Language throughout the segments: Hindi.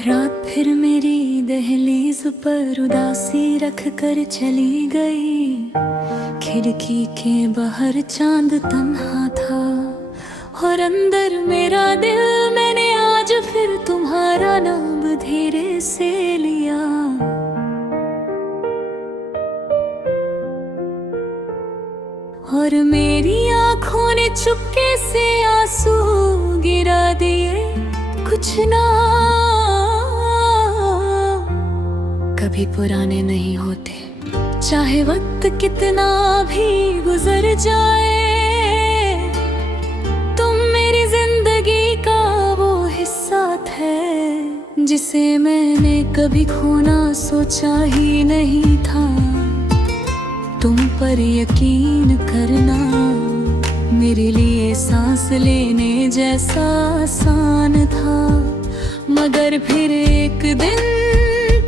रात फिर मेरी दहलीज पर उदासी रख कर चली गई। खिड़की के बाहर चांद तन्हा था और अंदर मेरा दिल। मैंने आज फिर तुम्हारा नाम धीरे से लिया। और मेरी आंखों ने चुपके से आंसू गिरा दिए। कुछ ना कभी पुराने नहीं होते, चाहे वक्त कितना भी गुजर जाए। तुम मेरी जिंदगी का वो हिस्सा थे जिसे मैंने कभी खोना सोचा ही नहीं था। तुम पर यकीन करना मेरे लिए सांस लेने जैसा आसान था। मगर फिर एक दिन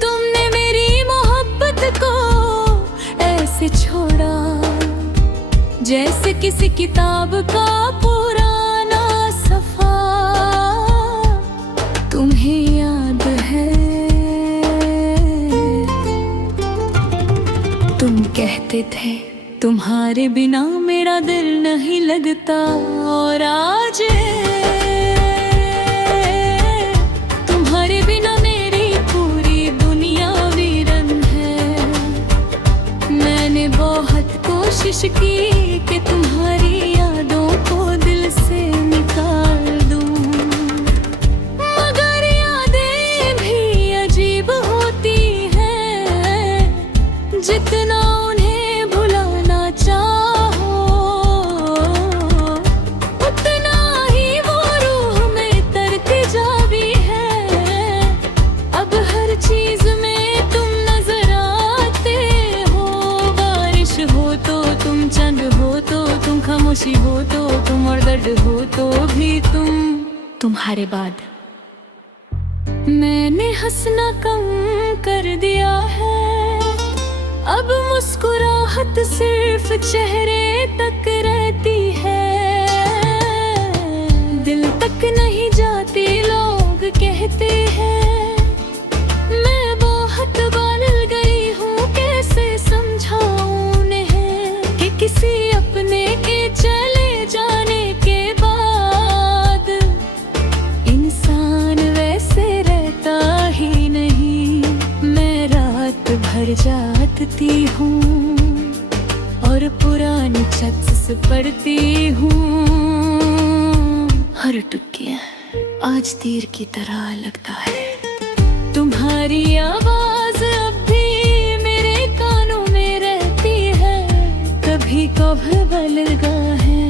तुमने मेरी मोहब्बत को ऐसे छोड़ा जैसे किसी किताब का पुराना सफा। तुम्हें याद है तुम कहते थे तुम्हारे बिना मेरा दिल नहीं लगता। और आज तुम्हारे बिना मेरी पूरी दुनिया वीरन है। मैंने बहुत कोशिश की कि तुम्हारी यादों को दिल से निकाल दूं, मगर यादें भी अजीब होती हैं। जितना उन्हें भुलाना चाहो उतना ही वो रूह में तरती जाती है। अब हर चीज में तुम नजर आते हो। बारिश हो तो तुम, चंद हो तो तुम, खामोशी हो तो तुम, और दर्द हो तो भी तुम्हारे बाद मैंने हंसना कम कर दिया है। अब मुस्कुराहट सिर्फ चेहरे तक रहती है, दिल तक नहीं जाती। लोग कहते हैं मैं बहुत बदल गई हूँ। कैसे समझाऊं उन्हें कि किसी अपने के चले जाने के बाद इंसान वैसे रहता ही नहीं। मैं रात भर जागती हूँ और पुरानी छत से पढ़ती हूँ। हर टुकड़ा आज तीर की तरह लगता है। तुम्हारी आवाज अब भी मेरे कानों में रहती है। कभी कभी लगा है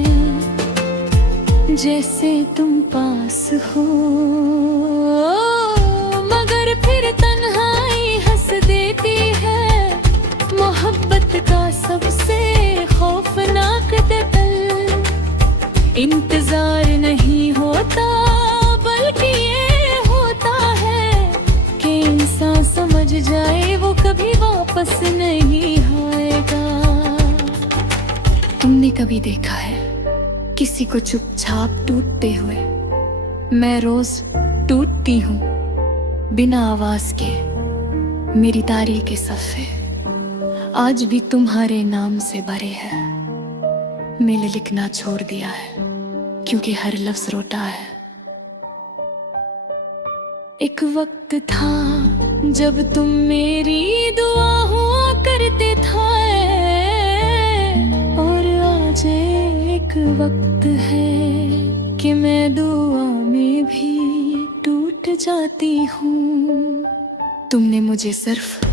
जैसे तुम पास हो, मगर फिर तन्हाई हंस देती है। मोहब्बत का सबसे खौफनाक दल इंतजार नहीं होता, बल्कि ये होता है कि इंसान समझ जाए वो कभी वापस नहीं आएगा। तुमने कभी देखा है किसी को चुपचाप टूटते हुए? मैं रोज टूटती हूँ बिना आवाज के। मेरी तारी के सफ़े आज भी तुम्हारे नाम से भरे हैं। मैंने लिखना छोड़ दिया है क्योंकि हर लफ्ज रोता है। एक वक्त था जब तुम मेरी दुआ हुआ करते थे, और आज एक वक्त है कि मैं दुआ में भी टूट जाती हूँ। तुमने मुझे सिर्फ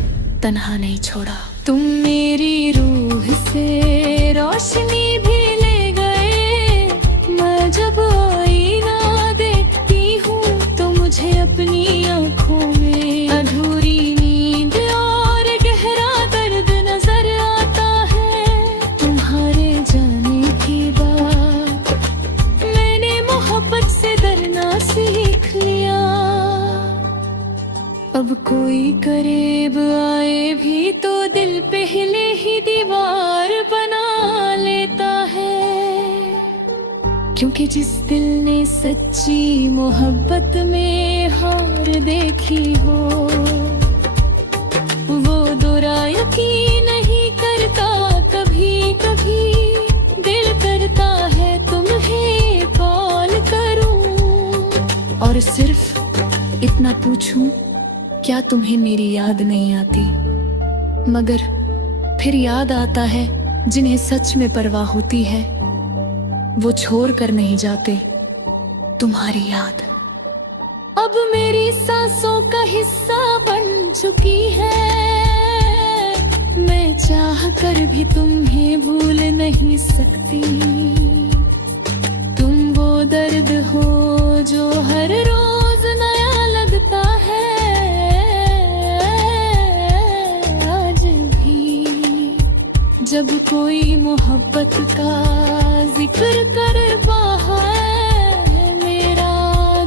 तन्हा नहीं छोड़ा, तुम मेरी रूह से रोशनी भी ले गए। मैं जब आईना देखती हूँ तो मुझे अपनी आँखों में अधूरी नींद और गहरा दर्द नजर आता है। तुम्हारे जाने के बाद मैंने मोहब्बत से डरना सीख लिया। अब कोई करीब आए भी तो दिल पहले ही दीवार बना लेता है। क्योंकि जिस दिल ने सच्ची मोहब्बत में हार कर देखी हो। वो दोरा यकीन नहीं करता, कभी कभी दिल करता है तुम्हें कॉल करूं और सिर्फ इतना पूछूं, क्या तुम्हें मेरी याद नहीं आती? मगर फिर याद आता है जिन्हें सच में परवाह होती है, वो छोड़ कर नहीं जाते तुम्हारी याद। अब मेरी सांसों का हिस्सा बन चुकी है, मैं चाह कर भी तुम्हें भूल नहीं सकती। तुम वो दर्द हो जो हर रोज नया लगता है। आज भी जब कोई मोहब्बत का जिक्र कर पाहा है, मेरा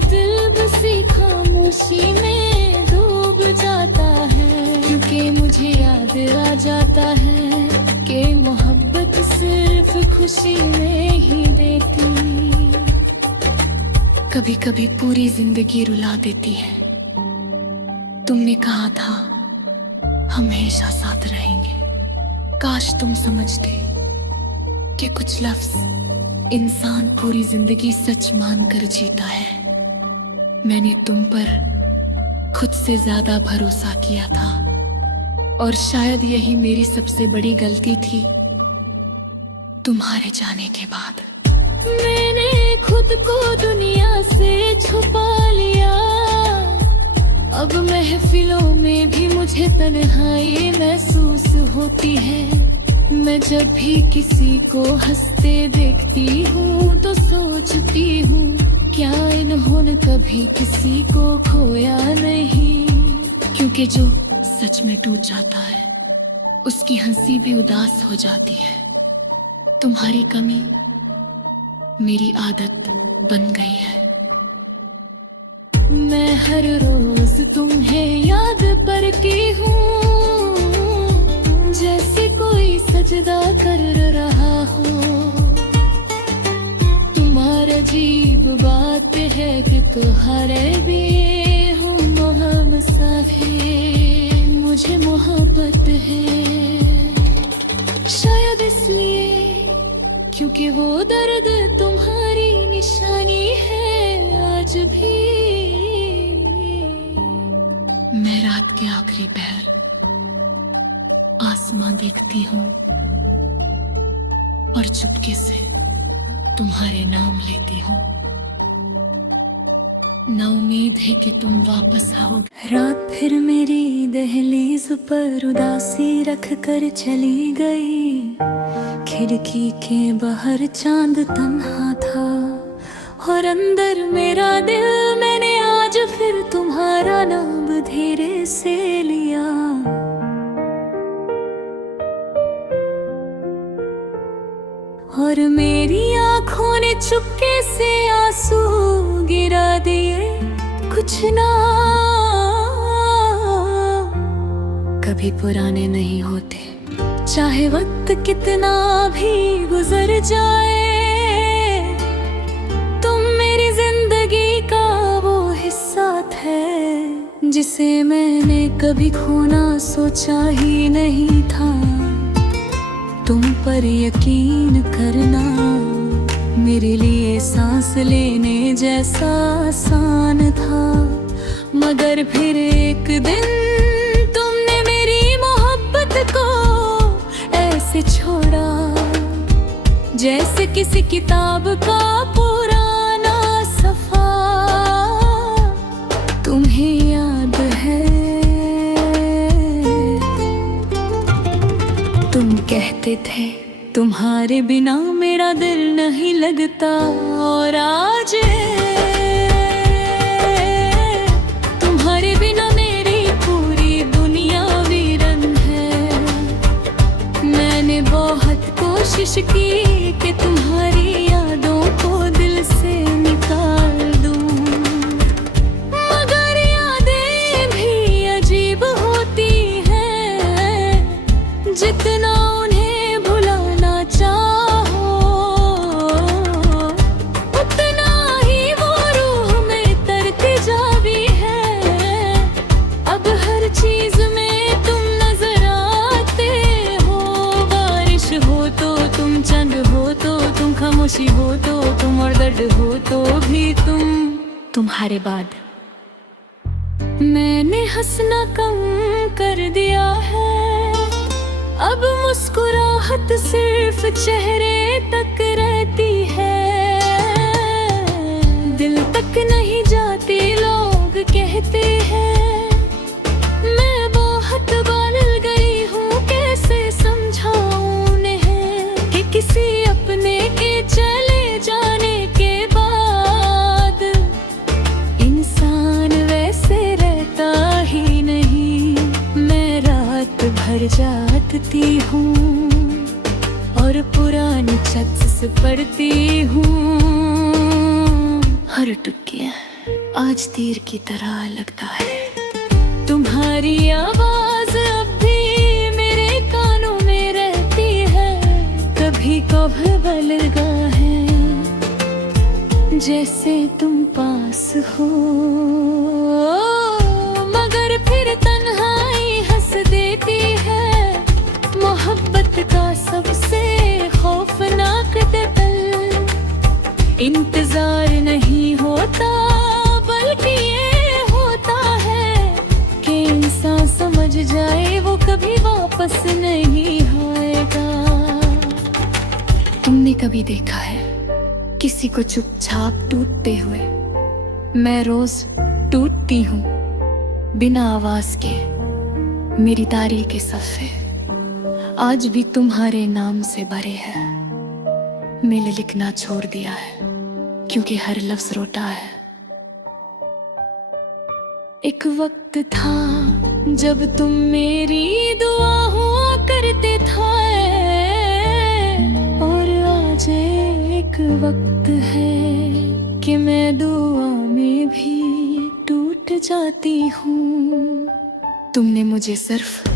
दिल बसी खामोशी में डूब जाता है। क्योंकि मुझे याद आ जाता है कि मोहब्बत सिर्फ खुशी में ही देती, कभी कभी पूरी जिंदगी रुला देती है। तुमने कहा था हमेशा साथ रहेंगे, काश तुम समझते कि कुछ लफ्ज इंसान पूरी जिंदगी सच मानकर जीता है। मैंने तुम पर खुद से ज्यादा भरोसा किया था और शायद यही मेरी सबसे बड़ी गलती थी। तुम्हारे जाने के बाद मैंने खुद को दुनिया से छुपा लिया। अब महफिलों में भी मुझे तन्हाई महसूस होती है। मैं जब भी किसी को हंसते देखती हूँ तो सोचती हूँ, क्या इन्होंने कभी किसी को खोया नहीं? क्योंकि जो सच में टूट जाता है उसकी हंसी भी उदास हो जाती है। तुम्हारी कमी मेरी आदत बन गई है। मैं हर रोज तुम्हें याद करती हूँ, जैसे कोई सजदा कर रहा हो। तुम्हारा अजीब बात है कि तुम्हारे भी हूँ मोहम साफे, मुझे मोहब्बत है। शायद इसलिए क्योंकि वो दर्द तुम्हारी निशानी है। आज भी मैं रात के आखिरी पहर आसमां देखती हूँ और चुपके से तुम्हारे नाम लेती हूँ। ना उम्मीद है कि तुम वापस आओगे। रात फिर मेरी दहलीज पर उदासी रख कर चली गई। खिड़की के बाहर चांद तन्हा था और अंदर मेरा दिल। मैंने आज फिर तुम्हारा नाम धीरे से लिया। और मेरी आंखों ने चुपके से आंसू गिरा दिए। कुछ ना कभी पुराने नहीं होते, चाहे वक्त कितना भी गुजर जाए। तुम मेरी जिंदगी का वो हिस्सा थे जिसे मैंने कभी खोना सोचा ही नहीं था। तुम पर यकीन करना मेरे लिए सांस लेने जैसा आसान था। मगर फिर एक दिन तुमने मेरी मोहब्बत को ऐसे छोड़ा जैसे किसी किताब का पुराना सफा। तुम्हें याद है तुम कहते थे तुम्हारे बिना मेरा दिल नहीं लगता। और आज तुम्हारे बिना मेरी पूरी दुनिया वीरन है। मैंने बहुत कोशिश की कि तुम्हारी यादों को दिल से निकाल दूं, मगर यादें भी अजीब होती हैं। जितना उन्हें भुलाना चाहो उतना ही वो रूह में तरती जाती है। तुम्हारे बाद मैंने हंसना कम कर दिया है। अब मुस्कुराहट सिर्फ चेहरे तक रहती है। दिल तक नहीं जाती, लोग कहते हैं मैं बहुत बदल गई हूँ। कैसे समझाऊं उन्हें कि किसी अपने के चले जाने के बाद इंसान वैसे रहता ही नहीं। मैं रात भर जागती हूँ और पुरानी छत से पढ़ती हूँ। हर टुकड़ा आज तीर की तरह लगता है। तुम्हारी आवाज अब भी मेरे कानों में रहती है। कभी कभी लगा है जैसे तुम पास हो, मगर फिर तन्हाई हंस देती है। मोहब्बत का सबसे खौफनाक दर्द इंतजार नहीं होता, बल्कि ये होता है कि इंसान समझ जाए वो कभी वापस नहीं आएगा। तुमने कभी देखा है किसी को चुपचाप टूटते हुए? मैं रोज टूटती हूँ बिना आवाज के। मेरी तारीख के सफ़े आज भी तुम्हारे नाम से भरे हैं। मैंने लिखना छोड़ दिया है क्योंकि हर लफ्ज रोता है। एक वक्त था जब तुम मेरी दुआ हुआ करते थे, और आज एक वक्त है कि मैं दुआ में भी टूट जाती हूँ। तुमने मुझे सिर्फ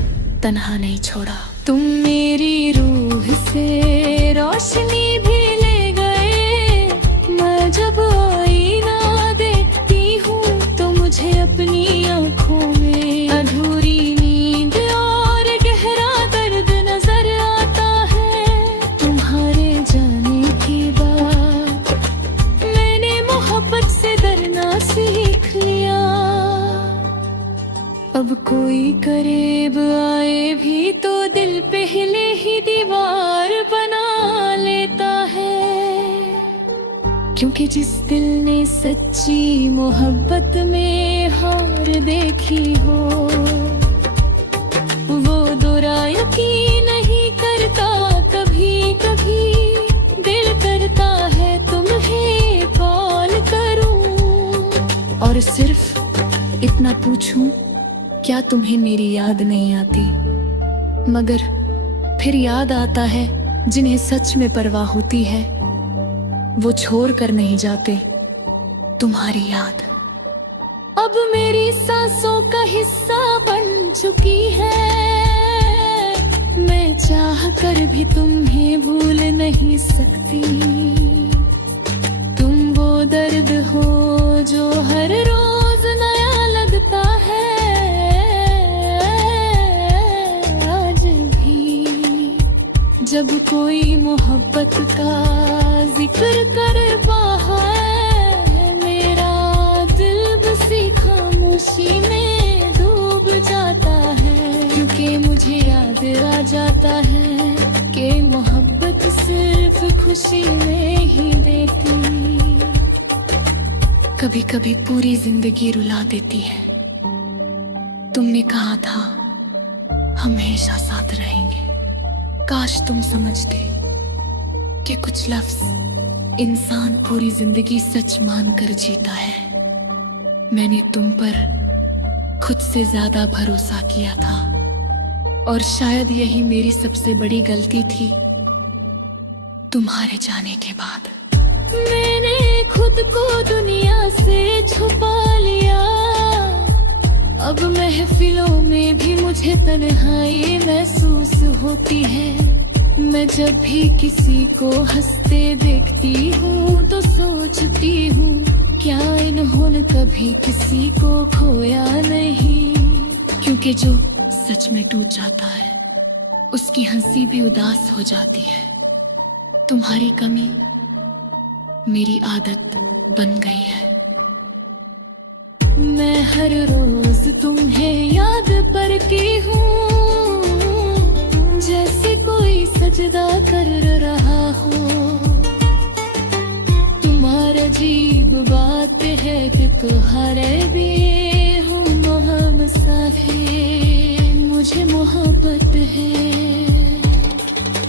तन्हा नहीं छोड़ा, तुम मेरी रूह से रोशनी भी ले गए। मैं जब आईना देखती हूँ तो मुझे अपनी आंखों में अधूरी नींद और गहरा दर्द नजर आता है। तुम्हारे जाने के बाद मैंने मोहब्बत से डरना सीख लिया। अब कोई करीब आए भी तो दिल पहले ही दीवार बना लेता है। क्योंकि जिस दिल ने सच्ची मोहब्बत में हार देखी हो, वो दोरा यकीन नहीं करता। कभी कभी दिल करता है तुम्हें कॉल करूं और सिर्फ इतना पूछूं, क्या तुम्हें मेरी याद नहीं आती? मगर फिर याद आता है जिन्हें सच में परवाह होती है, वो छोड़ कर नहीं जाते तुम्हारी याद। अब मेरी सांसों का हिस्सा बन चुकी है। मैं चाह कर भी तुम्हें भूल नहीं सकती। तुम वो दर्द हो जो हर रोज नया लगता है। जब कोई मोहब्बत का जिक्र कर रहा है, मेरा दिल बसी खामोशी में डूब जाता है। क्योंकि मुझे याद आ जाता है कि मोहब्बत सिर्फ खुशी में ही देती। कभी कभी पूरी जिंदगी रुला देती है। तुमने कहा था हमेशा साथ रहेंगे। काश तुम समझते कि कुछ लफ्ज इंसान पूरी जिंदगी सच मानकर जीता है। मैंने तुम पर खुद से ज्यादा भरोसा किया था और शायद यही मेरी सबसे बड़ी गलती थी। तुम्हारे जाने के बाद मैंने खुद को दुनिया से छुपा लिया। अब महफिलों में भी मुझे तन्हाई महसूस होती है। मैं जब भी किसी को हंसते देखती हूँ तो सोचती हूँ, क्या इन्होंने कभी किसी को खोया नहीं? क्योंकि जो सच में टूट जाता है उसकी हंसी भी उदास हो जाती है। तुम्हारी कमी मेरी आदत बन गई है। मैं हर रोज तुम्हें याद करती हूँ, जैसे कोई सजदा कर रहा हो। तुम्हारा अजीब बात है कि तुम्हारे भी हूँ मोहम्मद साफी, मुझे मोहब्बत है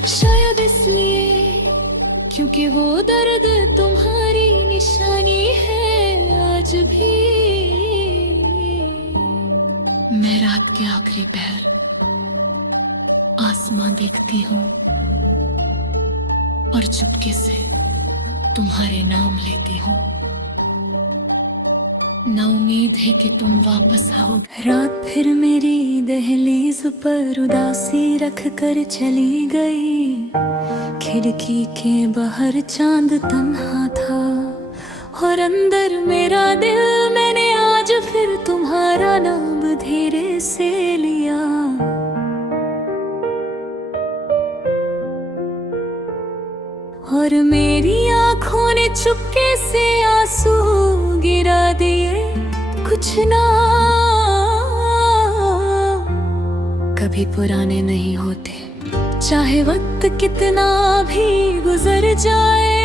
शायद इसलिए क्योंकि वो दर्द तुम्हारी निशानी है आज भी। मैं रात के आखिरी पहर आसमां देखती हूँ और चुपके से तुम्हारे नाम लेती हूँ। ना उम्मीद है कि तुम वापस आओगे। रात फिर मेरी दहलीज पर उदासी रख कर चली गई। खिड़की के बाहर चांद तन्हा था और अंदर मेरा दिल। मैंने आज फिर तुम्हारा नाम धीरे से लिया। और मेरी आंखों ने चुपके से आंसू गिरा दिए। कुछ ना कभी पुराने नहीं होते, चाहे वक्त कितना भी गुजर जाए।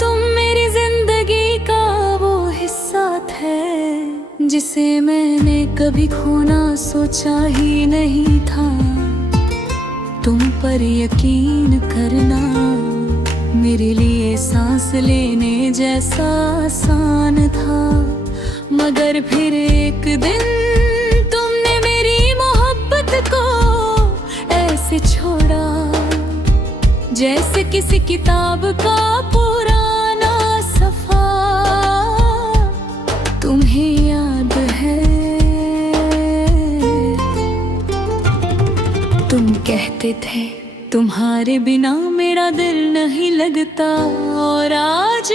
तुम मेरी जिंदगी का वो हिस्सा थे जिसे मैंने कभी खोना सोचा ही नहीं था। तुम पर यकीन करना मेरे लिए सांस लेने जैसा आसान था। मगर फिर एक दिन तुमने मेरी मोहब्बत को ऐसे छोड़ा जैसे किसी किताब का पुराना सफा। तुम्हें याद है तुम कहते थे तुम्हारे बिना मेरा दिल नहीं लगता। और आज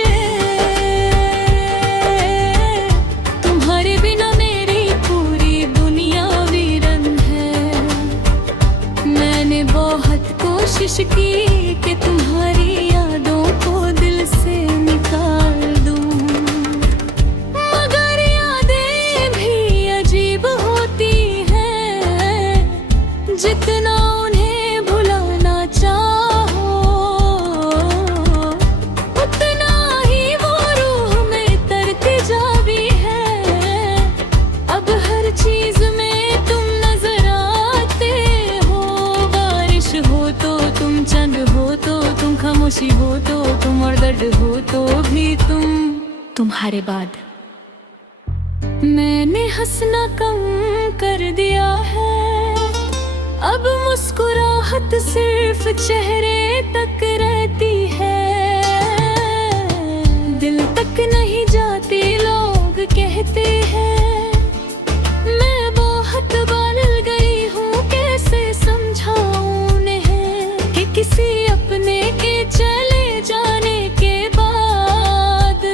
तुम्हारे बिना मेरी पूरी दुनिया वीरन है। मैंने बहुत कोशिश की कि तुम्हारी यादों को दिल से निकाल दूं, मगर यादें भी अजीब होती हैं। जितना उन्हें भुलाना चाहो उतना ही वो रूह में तरती जाती है। अब हर चीज में तुम नजर आते हो। बारिश हो तो तुम, चंद हो तो तुम, खामोशी हो तो तुम, और दर्द हो तो भी तुम। तुम्हारे बाद मैंने हंसना कम कर दिया है। अब मुस्कुराहट सिर्फ चेहरे तक रहती है, दिल तक नहीं जाती। लोग कहते हैं मैं बहुत बदल गई हूँ। कैसे समझाऊं उन्हें कि किसी अपने के चले जाने के बाद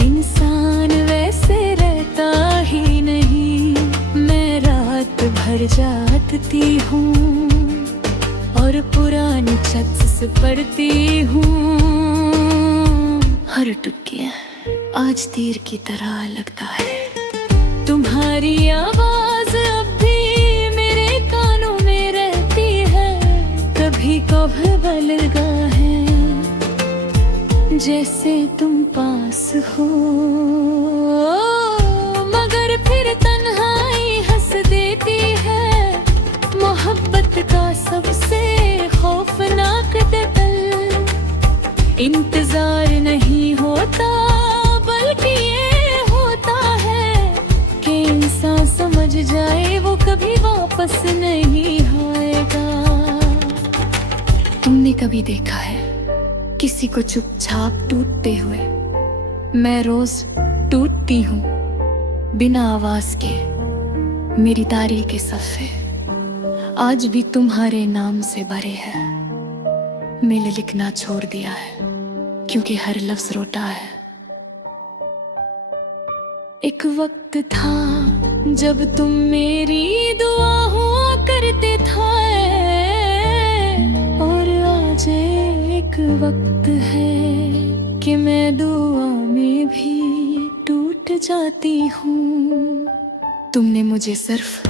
इंसान वैसे रहता ही नहीं। मैं रात भर जागती हूँ और पुरानी छत से पढ़ती हूँ। हर टुकड़ा आज तीर की तरह लगता है। तुम्हारी आवाज अब भी मेरे कानों में रहती है। कभी कभी बलगा है जैसे तुम पास हो, मगर फिर तन्हाई हंस देती है। मोहब्बत का सबसे खौफनाक दल इंतजार नहीं होता, बल्कि ये होता है कि इंसान समझ जाए वो कभी वापस नहीं आएगा। तुमने कभी देखा है किसी को चुपचाप टूटते हुए? मैं रोज टूटती हूँ बिना आवाज के। मेरी तारीख के सफ़े आज भी तुम्हारे नाम से भरे हैं। मैंने लिखना छोड़ दिया है क्योंकि हर लफ्ज रोता है। एक वक्त था जब तुम मेरी दुआ हुआ करते थे, और आज एक वक्त है कि मैं दुआ में भी जाती हूँ। तुमने मुझे सिर्फ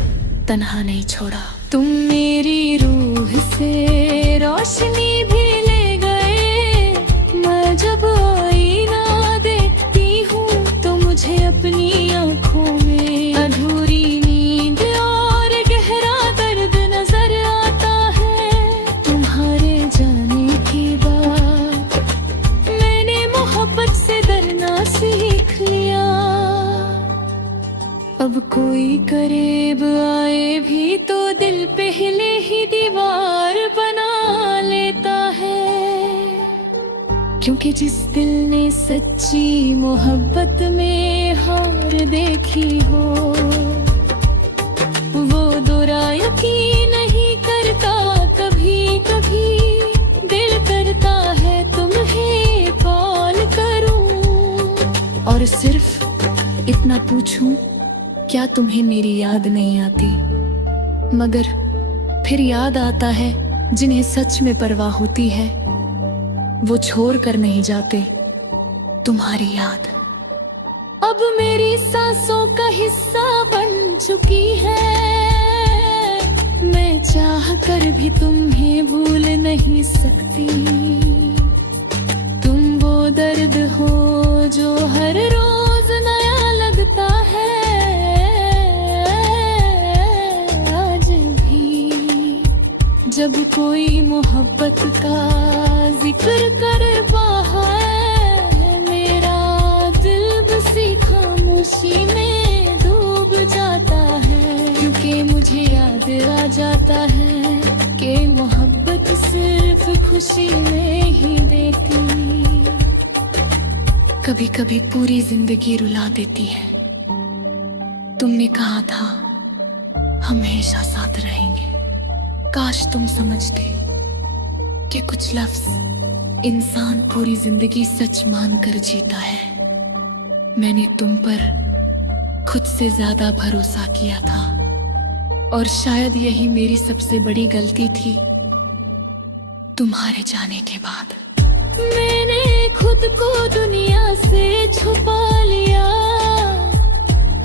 तन्हा नहीं छोड़ा, तुम मेरी रूह से रोशनी भी ले गए। मैं जब आईना देखती हूँ तो मुझे अपनी आँखों में अधूरी नींद और गहरा दर्द नजर आता है। तुम्हारे जाने के बाद मैंने मोहब्बत से डरना सीख लिया। अब कोई करीब आए भी तो दिल पहले ही दीवार बना लेता है। क्योंकि जिस दिल ने सच्ची मोहब्बत में हार देखी हो, वो दोरा यकीन नहीं करता। कभी कभी दिल करता है तुम्हें कॉल करूं और सिर्फ इतना पूछूं, क्या तुम्हें मेरी याद नहीं आती? मगर फिर याद आता है जिन्हें सच में परवाह होती है, वो छोड़ कर नहीं जाते तुम्हारी याद। अब मेरी सांसों का हिस्सा बन चुकी है। मैं चाह कर भी तुम्हें भूल नहीं सकती। तुम वो दर्द हो जो हर रोज नया लगता है। जब कोई मोहब्बत का जिक्र कर रहा है, मेरा दिल बसी खामोशी में डूब जाता है। क्योंकि मुझे याद आ जाता है कि मोहब्बत सिर्फ खुशी में ही देती, कभी कभी पूरी जिंदगी रुला देती है। तुमने कहा था हम हमेशा साथ रहेंगे। काश तुम समझते कि कुछ लफ्ज इंसान पूरी जिंदगी सच मानकर जीता है। मैंने तुम पर खुद से ज्यादा भरोसा किया था और शायद यही मेरी सबसे बड़ी गलती थी। तुम्हारे जाने के बाद मैंने खुद को दुनिया से छुपा लिया।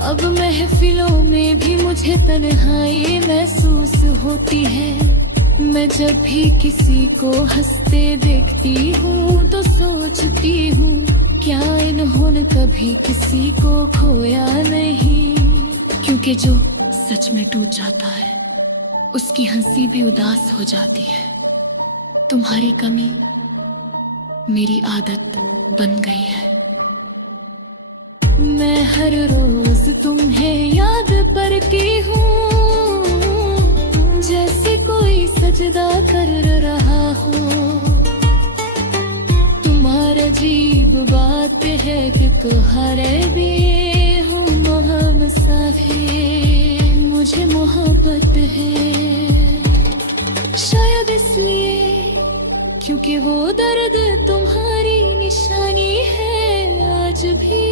अब महफिलों में भी मुझे तन्हाई महसूस होती है। मैं जब भी किसी को हंसते देखती हूँ तो सोचती हूँ, क्या इन्होंने कभी किसी को खोया नहीं? क्योंकि जो सच में टूट जाता है उसकी हंसी भी उदास हो जाती है। तुम्हारी कमी मेरी आदत बन गई है। मैं हर रोज तुम्हें याद करती हूँ, जैसे कोई सजदा कर रहा हो। तुम्हारा अजीब बात है कि तुम्हारे भी हूँ मोहम्मद साफे, मुझे मोहब्बत है। शायद इसलिए क्योंकि वो दर्द तुम्हारी निशानी है आज भी।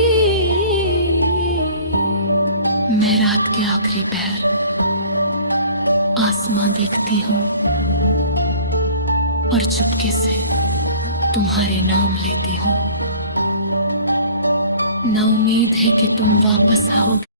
मैं रात के आखिरी पहर आसमां देखती हूँ और चुपके से तुम्हारे नाम लेती हूँ। ना उम्मीद है कि तुम वापस आओगे।